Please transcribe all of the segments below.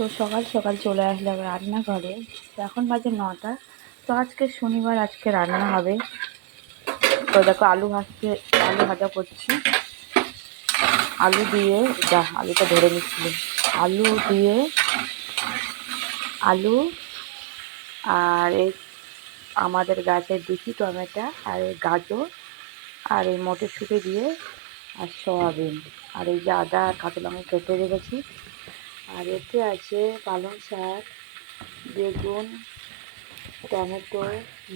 তো সকাল সকাল চলে আসলাম রান্নাঘরে। তো এখন বাজে 9টা। তো আজকে শনিবার, আজকে রান্না হবে। তো দেখো আলু ভাজা করছি। আলু দিয়ে আলুটা ধরে নিচ্ছিল। আলু দিয়ে আলু আর এই আমাদের গাছের দেশি টমেটো আর এই গাজর আর এই মটরশুঁটি দিয়ে আর সয়াবিন আর এই যে আদা আর কাঁচা লঙ্কা কেটে রেখেছি। আর এতে আছে পালং শাক, বেগুন, টমেটো,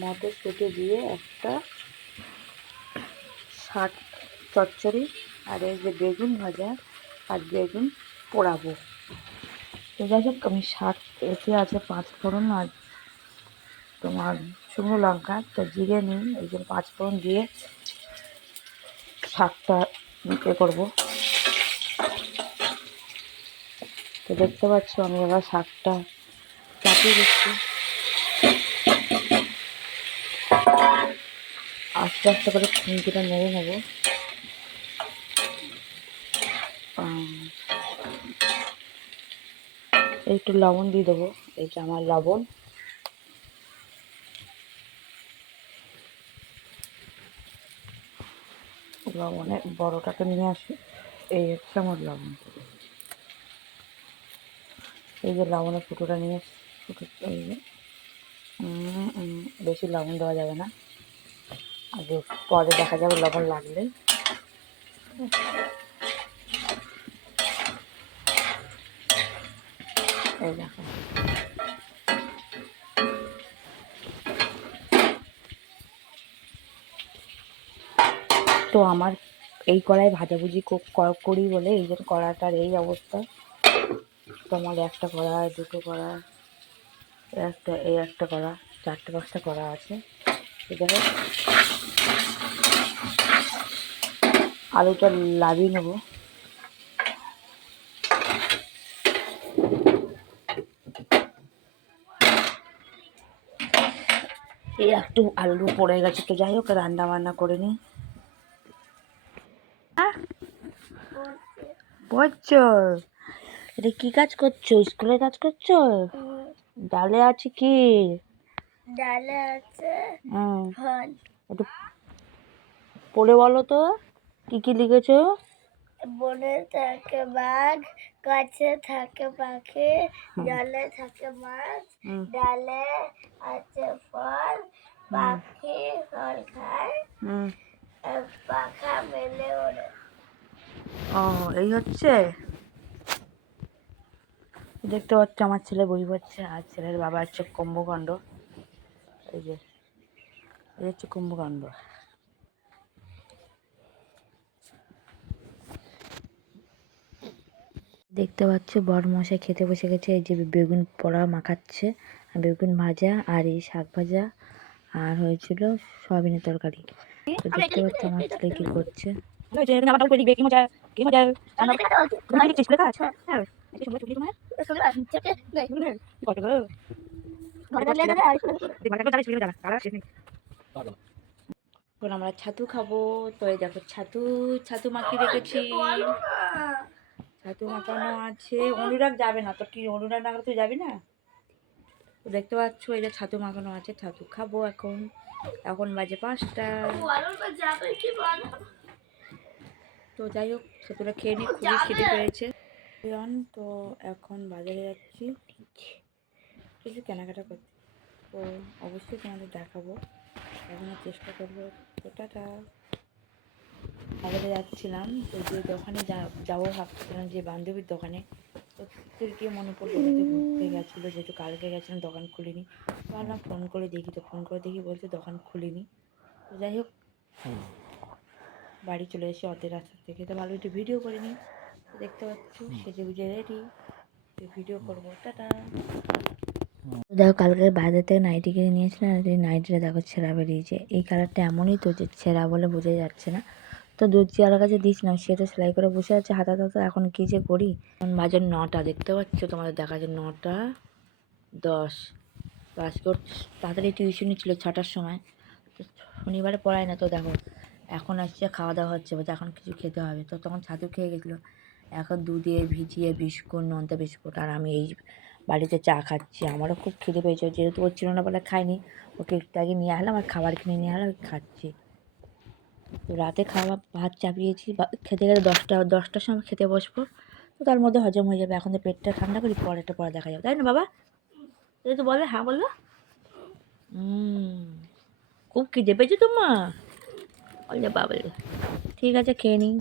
মটরশুঁটি দিয়ে একটা শাক চচ্চড়ি। আর এই যে বেগুন ভাজা আর বেগুন পোড়াবো। তো যাই হোক, আমি শাক এতে আছে 5 ফোড়ন আর তোমার শুকনো লঙ্কা, তো জিরে নিই, এই যে 5 ফোড়ন দিয়ে শাকটা করবো। তো দেখতে পাচ্ছ আমি এবার শাকটা চাপিয়ে দিচ্ছি। আস্তে আস্তে করে খুঁটিটা নেড়ে নেবো। একটু লবণ দিয়ে দেবো। এই যে আমার লবণ। লবণের বড়টাকে নিয়ে আসি। এই হচ্ছে আমার লবণ। এই যে লবণের ফুটোটা নিয়ে ফুটো। এই যে বেশি লবণ দেওয়া যাবে না, আগে পরে দেখা যাবে লবণ লাগলে। এই দেখো, তো আমার এই কড়াই ভাজাভুজি করি বলে এই যে কড়াটার এই অবস্থা। তোমার একটা কড়া, দুটো কড়া, একটা কড়া, 4-5টা কড়া আছে। দেখো আলুটা লাভিয়ে নেবো। এই একটু আলু পড়ে গেছে, তো যাই হোক রান্না বান্না করে নিই। পড়ছো? এটা কি কাজ করছো? স্কুলের কাজ করছো? ডালে আছে কি? ডালে আছে ফল। একটু পড়ে বলো তো কি কি লিখেছো? বনে থাকে বাঘ, গাছে থাকে পাখি, জলে থাকে মাছ, ডালে আছে ফল, পাখি ফল খায়, পাখা মেলে ওড়ে। ও, এই হচ্ছে। দেখতে পাচ্ছ আমার ছেলে বই পড়ছে আর ছেলের বাবা হচ্ছে কুম্ভকাণ্ড। এই যে এই হচ্ছে কুম্ভকাণ্ড। দেখতে পাচ্ছ বড় মশাই খেতে বসে গেছে। এই যে বেগুন পোড়া মাখাচ্ছে, বেগুন ভাজা আর এই শাক ভাজা আর হয়েছিল সয়াবিনের তরকারি। তো দেখতে পাচ্ছ আমার ছেলে কি করছে। এখন আমরা ছাতু খাবো। তো এই দেখো ছাতু ছাতু মাখিয়ে রেখেছি। ছাতু মাখানো আছে। অনুরাগ যাবে না তো, কি অনুরাগ না তুই যাবি না? তো দেখতে পাচ্ছ এই যে ছাতু মাখানো আছে, ছাতু খাবো এখন। এখন বাজে 5টা। তো যাই হোক ছাতুটা খেয়ে নিই, খুবই খিদে পেয়েছে। তো এখন বাজারে যাচ্ছি কিছু কেনাকাটা করতে। তো অবশ্যই তোমাদের দেখাবো, দেখানোর চেষ্টা করবো। তো টাটা। বাজারে যাচ্ছিলাম, তো যে দোকানে যাবো ভাবছিলাম, যে বান্ধবীর দোকানে, তো গিয়ে মনে পড়লো যে ঘুরতে গেছিলো, যেহেতু কালকে গেছিলাম দোকান খুলিনি। ভাবলাম ফোন করে দেখি, তো ফোন করে দেখি বলছে দোকান খুলিনি। তো যাই হোক বাড়ি চলে এসে অর্ধেক রাস্তা থেকে, তো ভালো একটু ভিডিও করে নিই। তো দেখতে পাচ্ছ সেজে গুজে রেডি, ভিডিও করবো। টাটা। দেখো কালকে বাজার থেকে নাইটি কিনে নিয়েছিলাম, আর এই নাইটিটা দেখো ছেঁড়া বেরিয়েছে। এই কালারটা এমনই তো যে ছেঁড়া বলে বোঝা যাচ্ছে না। তো দর্জিওয়ালার কাছে দিয়েছিলাম, সে তো সেলাই করে বসে আছে হাতে হাতে। এখন কী যে করি। এখন বাজার 9টা, দেখতে পাচ্ছ তোমাদের দেখা যায় 9টা 10। তো আজকে তাড়াতাড়ি টিউশনি ছিল 6টার সময়। তো শনিবারে পড়ায় না, তো দেখো এখন আসছে খাওয়া দাওয়া হচ্ছে, বলছে এখন কিছু খেতে হবে। তো তখন ছাতু খেয়ে গেছিলো, এখন দুধে ভিজিয়ে বিস্কুট, নোনতা বিস্কুট, আর আমি এই বাড়িতে চা খাচ্ছি। আমারও খুব খিদে পেয়েছে, যেহেতু ওর ছিল না বলে খাইনি, ওকে একটু আগে নিয়ে আসলাম আর খাবার কিনে নিয়ে আসলাম, খাচ্ছি। তো রাতে খাওয়া ভাত চাপিয়েছি, খেতে গেলে 10টার সময় খেতে বসবো, তো তার মধ্যে হজম হয়ে যাবে। এখন তো পেটটা ঠান্ডা করি, পরে দেখা যাবে, তাই না বাবা? তাই তো বলে, হ্যাঁ বললো। খুব খিদে পেয়েছে তোমার? বলে বাবা, ঠিক আছে খেয়ে নিই।